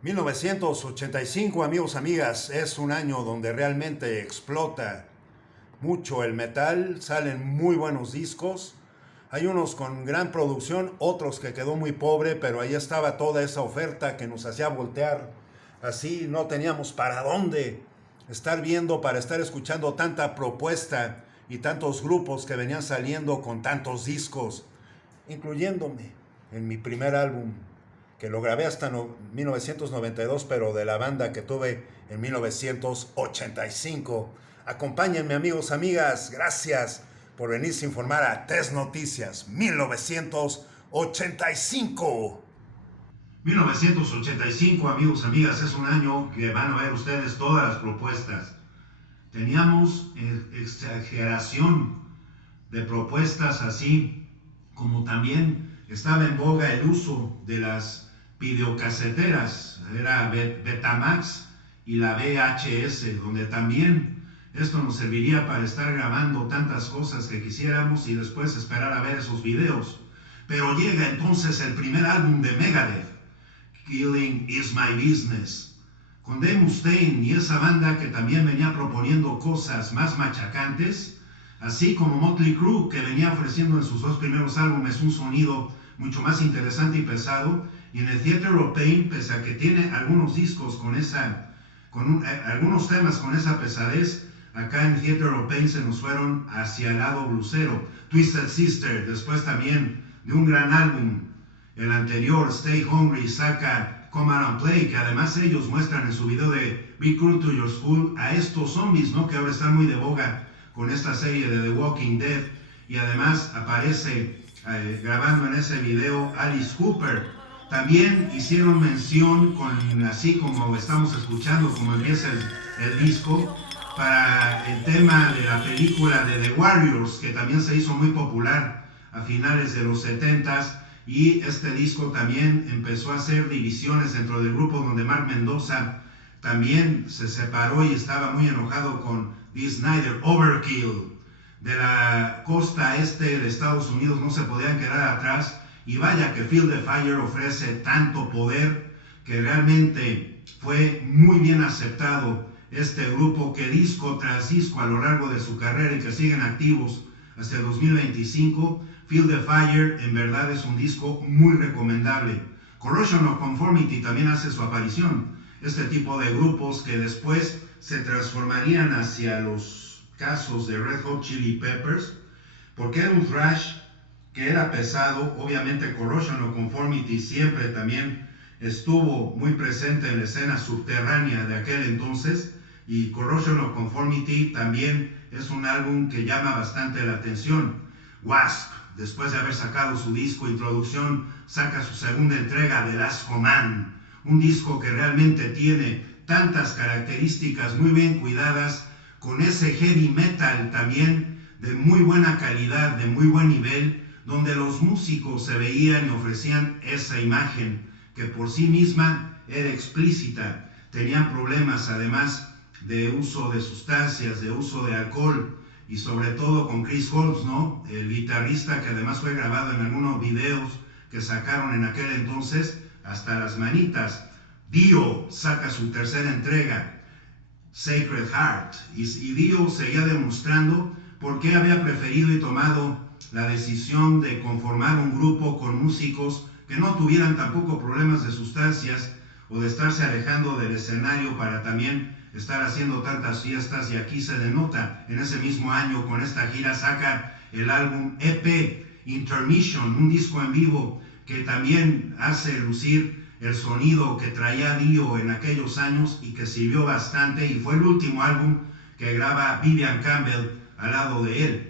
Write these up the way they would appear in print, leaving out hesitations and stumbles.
1985, amigos, amigas, es un año donde realmente explota mucho el metal, salen muy buenos discos, hay unos con gran producción, otros que quedó muy pobre, pero ahí estaba toda esa oferta que nos hacía voltear, así no teníamos para dónde estar viendo, para estar escuchando tanta propuesta y tantos grupos que venían saliendo con tantos discos, incluyéndome en mi primer álbum, que lo grabé hasta 1992, pero de la banda que tuve en 1985. Acompáñenme, amigos, amigas, gracias por venirse a informar a Test Noticias 1985. 1985, amigos, amigas, es un año que van a ver ustedes todas las propuestas. Teníamos exageración de propuestas, así como también estaba en boga el uso de las videocaseteras, era Betamax y la VHS, donde también esto nos serviría para estar grabando tantas cosas que quisiéramos y después esperar a ver esos videos. Pero llega entonces el primer álbum de Megadeth, Killing Is My Business, con Dave Mustaine y esa banda que también venía proponiendo cosas más machacantes, así como Motley Crue, que venía ofreciendo en sus dos primeros álbumes un sonido mucho más interesante y pesado, y en el Theater of Pain, pese a que tiene algunos discos algunos temas con esa pesadez, acá en Theater of Pain se nos fueron hacia el lado blusero. Twisted Sister, después también de un gran álbum, el anterior, Stay Hungry, saca Come Out and Play, que además ellos muestran en su video de Be Cruel to Your School a estos zombies, ¿no?, que ahora están muy de boga con esta serie de The Walking Dead, y además aparece grabando en ese video Alice Cooper. También hicieron mención, así como estamos escuchando, como empieza el disco, para el tema de la película de The Warriors, que también se hizo muy popular a finales de los 70s, y este disco también empezó a hacer divisiones dentro del grupo, donde Mark Mendoza también se separó y estaba muy enojado con Dee Snider. Overkill, de la costa este de Estados Unidos, no se podían quedar atrás, y vaya que Feel the Fire ofrece tanto poder que realmente fue muy bien aceptado este grupo, que disco tras disco a lo largo de su carrera y que siguen activos hasta el 2025. Feel the Fire en verdad es un disco muy recomendable. Corrosion of Conformity también hace su aparición, este tipo de grupos que después se transformarían hacia los casos de Red Hot Chili Peppers, porque era un thrash que era pesado. Obviamente Corrosion of Conformity siempre también estuvo muy presente en la escena subterránea de aquel entonces, y Corrosion of Conformity también es un álbum que llama bastante la atención. Wasp, después de haber sacado su disco Introducción, saca su segunda entrega, The Last Command, un disco que realmente tiene tantas características muy bien cuidadas, con ese heavy metal también de muy buena calidad, de muy buen nivel, donde los músicos se veían y ofrecían esa imagen que por sí misma era explícita. Tenían problemas además de uso de sustancias, de uso de alcohol, y sobre todo con Chris Holmes, ¿no?, el guitarrista, que además fue grabado en algunos videos que sacaron en aquel entonces, hasta las manitas. Dio saca su tercera entrega, Sacred Heart, y Dio seguía demostrando por qué había preferido y tomado la decisión de conformar un grupo con músicos que no tuvieran tampoco problemas de sustancias o de estarse alejando del escenario para también estar haciendo tantas fiestas. Y aquí se denota. En ese mismo año, con esta gira, saca el álbum EP Intermission, un disco en vivo que también hace lucir el sonido que traía Dio en aquellos años y que sirvió bastante, y fue el último álbum que graba Vivian Campbell al lado de él.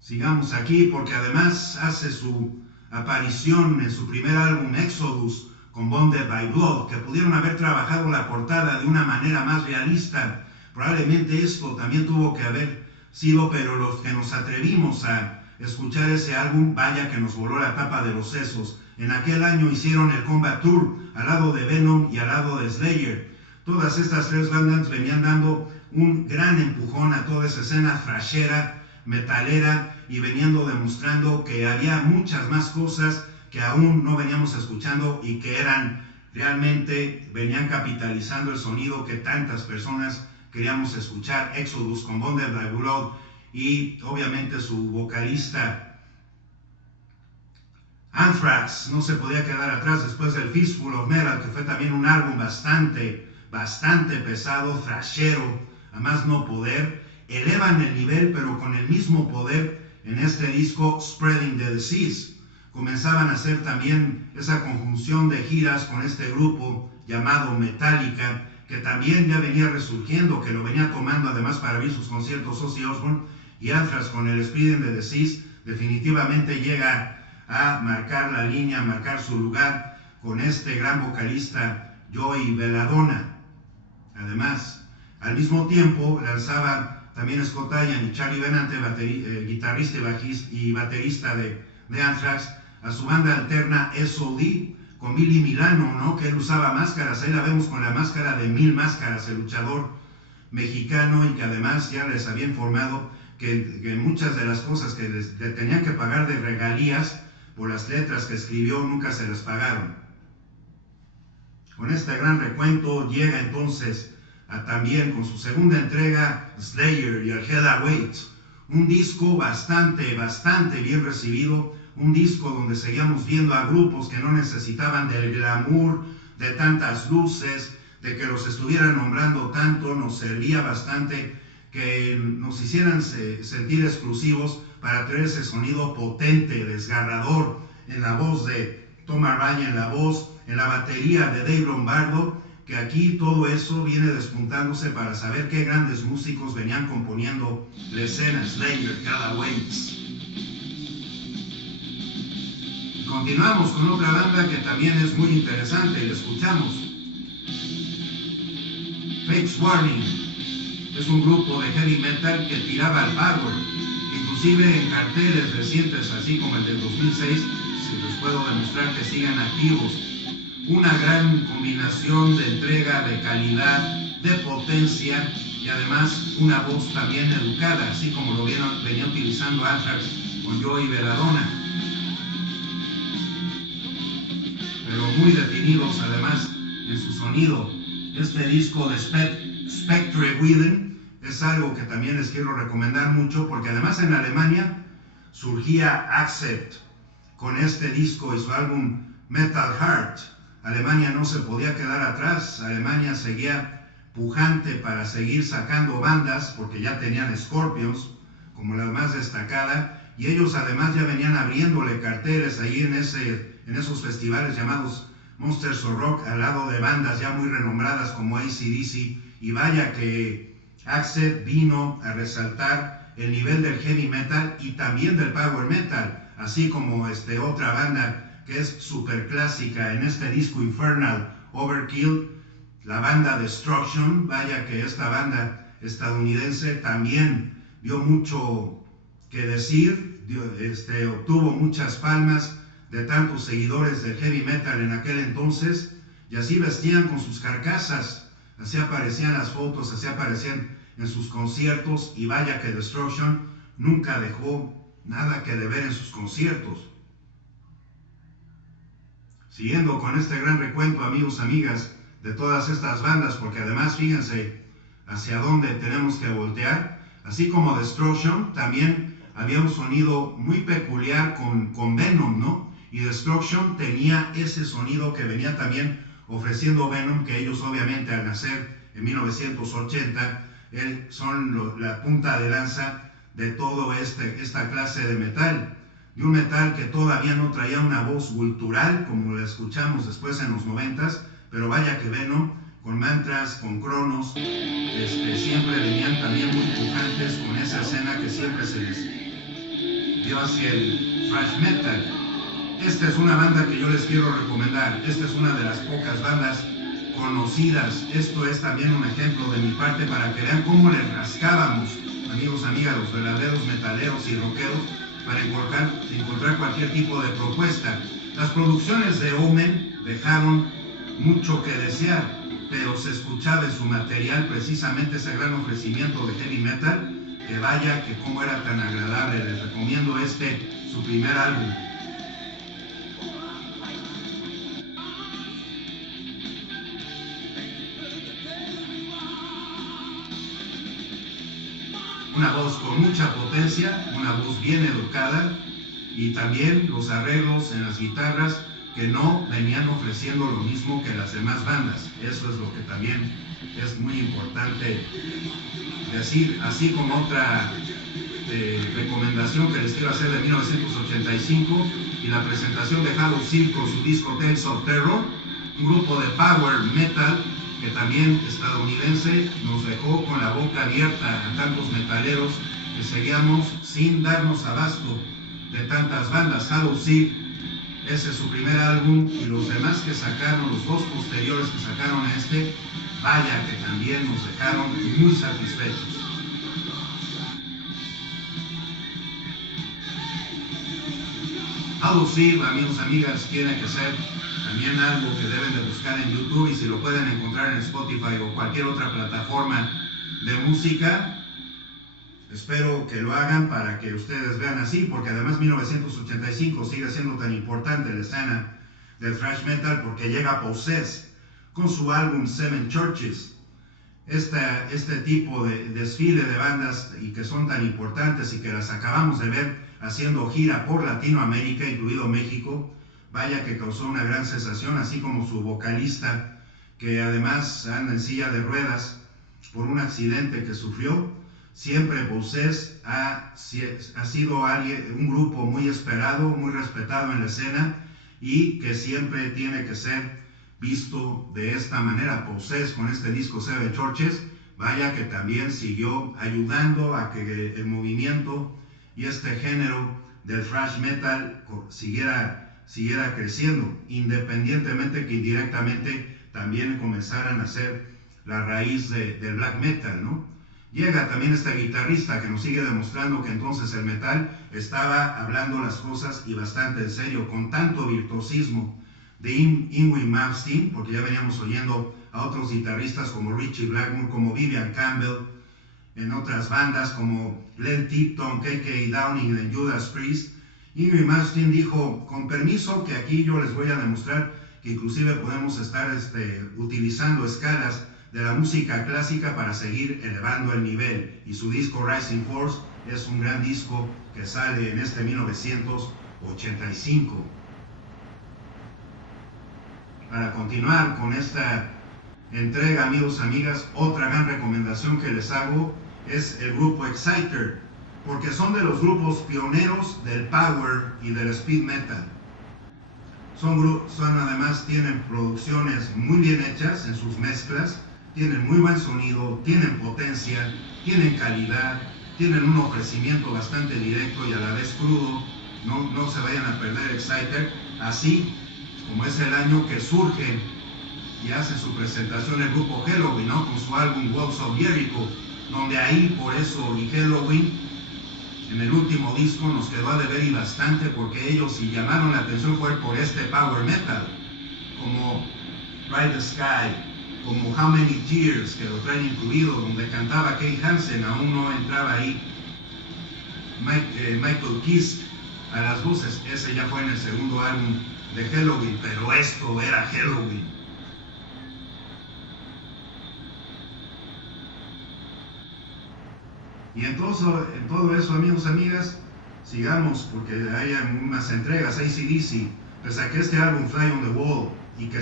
Sigamos aquí, porque además hace su aparición en su primer álbum Exodus con Bonded by Blood, que pudieron haber trabajado la portada de una manera más realista. Probablemente esto también tuvo que haber sido, pero los que nos atrevimos a escuchar ese álbum, vaya que nos voló la tapa de los sesos. En aquel año hicieron el Combat Tour al lado de Venom y al lado de Slayer. Todas estas tres bandas venían dando un gran empujón a toda esa escena thrashera, metalera, y veniendo demostrando que había muchas más cosas que aún no veníamos escuchando y que eran realmente venían capitalizando el sonido que tantas personas queríamos escuchar. Exodus con Bonded by Blood y obviamente su vocalista Anthrax no se podía quedar atrás después del Fistful of Metal, que fue también un álbum bastante pesado, thrashero, a más no poder. Elevan el nivel, pero con el mismo poder en este disco Spreading the Disease. Comenzaban a hacer también esa conjunción de giras con este grupo llamado Metallica, que también ya venía resurgiendo, que lo venía tomando además para abrir sus conciertos Ozzy Osbourne, y Anthrax con el Spreading the Disease definitivamente llega a marcar la línea, a marcar su lugar con este gran vocalista Joey Belladonna. Además, al mismo tiempo lanzaba también Scott Ian y Charlie Benante, guitarrista y baterista de Anthrax, a su banda alterna SOD, con Billy Milano, ¿no? Que él usaba máscaras. Ahí la vemos con la máscara de 1000 máscaras, el luchador mexicano, y que además ya les había informado que muchas de las cosas que le tenían que pagar de regalías por las letras que escribió nunca se las pagaron. Con este gran recuento llega entonces también con su segunda entrega Slayer y el Hell Awaits, un disco bastante bien recibido, un disco donde seguíamos viendo a grupos que no necesitaban del glamour, de tantas luces, de que los estuvieran nombrando tanto. Nos servía bastante que nos hicieran sentir exclusivos para traer ese sonido potente, desgarrador, en la voz de Tom Araya, en la batería de Dave Lombardo, que aquí todo eso viene despuntándose para saber qué grandes músicos venían componiendo la escena Slayer, Hell Awaits. Continuamos con otra banda que también es muy interesante y la escuchamos. Fates Warning es un grupo de heavy metal que tiraba al power, inclusive en carteles recientes así como el del 2006, si les puedo demostrar que sigan activos. Una gran combinación de entrega, de calidad, de potencia y además una voz también educada, así como lo venía utilizando Anthrax con Joey Belladonna. Pero muy definidos además en su sonido. Este disco de Spectre Within es algo que también les quiero recomendar mucho, porque además en Alemania surgía Accept con este disco y su álbum Metal Heart. Alemania no se podía quedar atrás. Alemania seguía pujante para seguir sacando bandas, porque ya tenían Scorpions como la más destacada, y ellos además ya venían abriéndole carteles ahí en esos festivales llamados Monsters of Rock, al lado de bandas ya muy renombradas como AC/DC. Y vaya que Accept vino a resaltar el nivel del heavy metal y también del power metal, así como otra banda que es súper clásica en este disco Infernal Overkill, la banda Destruction. Vaya que esta banda estadounidense también dio mucho que decir, obtuvo muchas palmas de tantos seguidores del heavy metal en aquel entonces, y así vestían con sus carcasas, así aparecían las fotos, así aparecían en sus conciertos, y vaya que Destruction nunca dejó nada que deber en sus conciertos. Siguiendo con este gran recuento, amigos, amigas, de todas estas bandas, porque además fíjense hacia dónde tenemos que voltear. Así como Destruction, también había un sonido muy peculiar con Venom, ¿no? Y Destruction tenía ese sonido que venía también ofreciendo Venom, que ellos obviamente al nacer en 1980 son la punta de lanza de toda esta clase de metal. De un metal que todavía no traía una voz gutural como la escuchamos después en los 90s, pero vaya que Venom, con Mantras, con Cronos, siempre venían también muy pujantes con esa escena que siempre se les dio hacia el thrash metal. Esta es una banda que yo les quiero recomendar. Esta es una de las pocas bandas conocidas. Esto es también un ejemplo de mi parte para que vean cómo les rascábamos, amigos, amigas, los verdaderos metaleros y rockeros, para encontrar cualquier tipo de propuesta. Las producciones de Omen dejaron mucho que desear, pero se escuchaba en su material precisamente ese gran ofrecimiento de heavy metal, que vaya que cómo era tan agradable. Les recomiendo su primer álbum. una voz con mucha potencia, una voz bien educada, y también los arreglos en las guitarras que no venían ofreciendo lo mismo que las demás bandas. Eso es lo que también es muy importante decir, así como otra recomendación que les quiero hacer de 1985 y la presentación de Halloween con su disco Tales of Terror, un grupo de power metal que también estadounidense, nos dejó con la boca abierta a tantos metaleros que seguíamos sin darnos abasto de tantas bandas. Halloween, ese es su primer álbum, y los demás que sacaron, los dos posteriores que sacaron a este, vaya que también nos dejaron muy satisfechos. Halloween, amigos, amigas, tiene que ser también algo que deben de buscar en YouTube, y si lo pueden encontrar en Spotify o cualquier otra plataforma de música, espero que lo hagan para que ustedes vean así, porque además 1985 sigue siendo tan importante la escena del thrash metal, porque llega Possessed con su álbum Seven Churches. Este tipo de desfile de bandas y que son tan importantes y que las acabamos de ver haciendo gira por Latinoamérica, incluido México, vaya que causó una gran sensación, así como su vocalista, que además anda en silla de ruedas por un accidente que sufrió. Siempre Possessed ha sido un grupo muy esperado, muy respetado en la escena, y que siempre tiene que ser visto de esta manera. Possessed con este disco Seven Churches, vaya que también siguió ayudando a que el movimiento y este género del thrash metal siguiera creciendo, independientemente que indirectamente también comenzaran a ser la raíz del black metal, ¿no? Llega también este guitarrista que nos sigue demostrando que entonces el metal estaba hablando las cosas y bastante en serio, con tanto virtuosismo de Yngwie Malmsteen, porque ya veníamos oyendo a otros guitarristas como Ritchie Blackmore, como Vivian Campbell, en otras bandas como Glenn Tipton, K.K. Downing en Judas Priest. Yngwie Malmsteen dijo: con permiso, que aquí yo les voy a demostrar que inclusive podemos estar utilizando escalas de la música clásica para seguir elevando el nivel, y su disco Rising Force es un gran disco que sale en 1985. Para continuar con esta entrega, amigos, amigas, otra gran recomendación que les hago es el grupo Exciter, porque son de los grupos pioneros del power y del speed metal. Además tienen producciones muy bien hechas en sus mezclas, tienen muy buen sonido, tienen potencia, tienen calidad, tienen un ofrecimiento bastante directo y a la vez crudo. No se vayan a perder Exciter, así como es el año que surge y hace su presentación el grupo Helloween, ¿no? Con su álbum Walls of Jericho, donde ahí por eso y Helloween en el último disco nos quedó a deber y bastante, porque ellos si llamaron la atención fue por este power metal, como Ride the Sky, como How Many Tears, que lo traen incluido, donde cantaba Kay Hansen, aún no entraba ahí Michael Kiske a las voces. Ese ya fue en el segundo álbum de Helloween, pero esto era Helloween. Y en todo eso, amigos, amigas, sigamos, porque hay unas entregas. AC/DC, que saqué este álbum Fly on the Wall, y que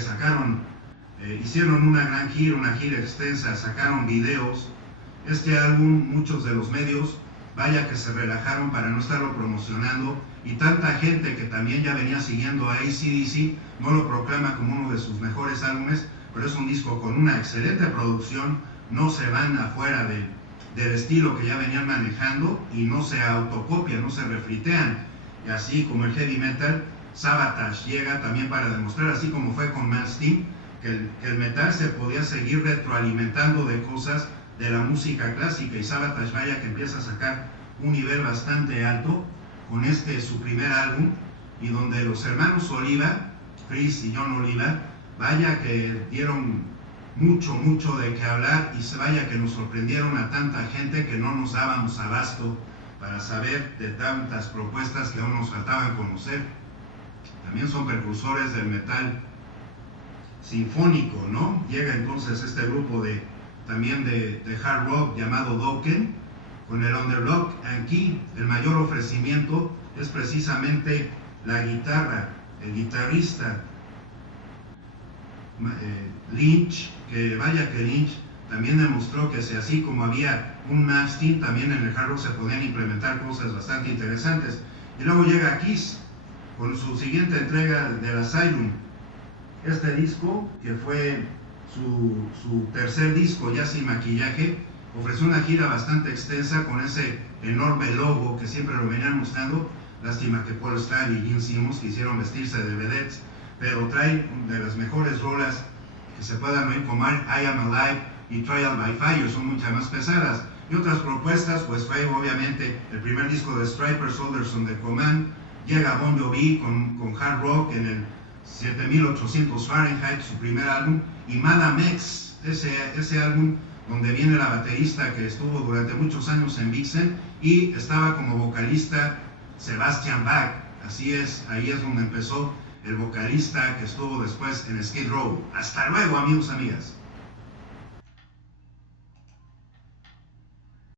hicieron una gran gira, una gira extensa, sacaron videos. Este álbum, muchos de los medios, vaya que se relajaron para no estarlo promocionando, y tanta gente que también ya venía siguiendo a AC/DC no lo proclama como uno de sus mejores álbumes, pero es un disco con una excelente producción. No se van afuera del estilo que ya venían manejando, y no se autocopian, no se refritean. Y así como el heavy metal, Sabotage llega también para demostrar, así como fue con Malmsteen, que el metal se podía seguir retroalimentando de cosas de la música clásica, y Sabotage vaya que empieza a sacar un nivel bastante alto con su primer álbum, y donde los hermanos Oliva, Chris y John Oliva, vaya que dieron mucho de qué hablar, y vaya que nos sorprendieron a tanta gente que no nos dábamos abasto para saber de tantas propuestas que aún nos faltaban conocer. También son precursores del metal sinfónico, ¿no? Llega entonces este grupo también de hard rock llamado Dokken, con el Underlock and Key. El mayor ofrecimiento es precisamente la guitarra, el guitarrista Lynch, que vaya que Lynch también demostró que si así como había un Max Team, también en el hard rock se podían implementar cosas bastante interesantes. Y luego llega Kiss con su siguiente entrega del Asylum. Este disco, que fue su tercer disco ya sin maquillaje, ofreció una gira bastante extensa con ese enorme logo que siempre lo venían mostrando. Lástima que Paul Stanley y Gene Simmons quisieron vestirse de vedettes, pero trae de las mejores rolas que se puedan oír como I Am Alive y Trial by Fire, son muchas más pesadas. Y otras propuestas, pues fue obviamente el primer disco de Stryper, Soldiers on the Command. Llega Bon Jovi con hard rock en el 7800 Fahrenheit, su primer álbum, y Madame X, ese álbum donde viene la baterista que estuvo durante muchos años en Vixen y estaba como vocalista Sebastian Bach. Así es, ahí es donde empezó el vocalista que estuvo después en Skid Row. Hasta luego, amigos, amigas.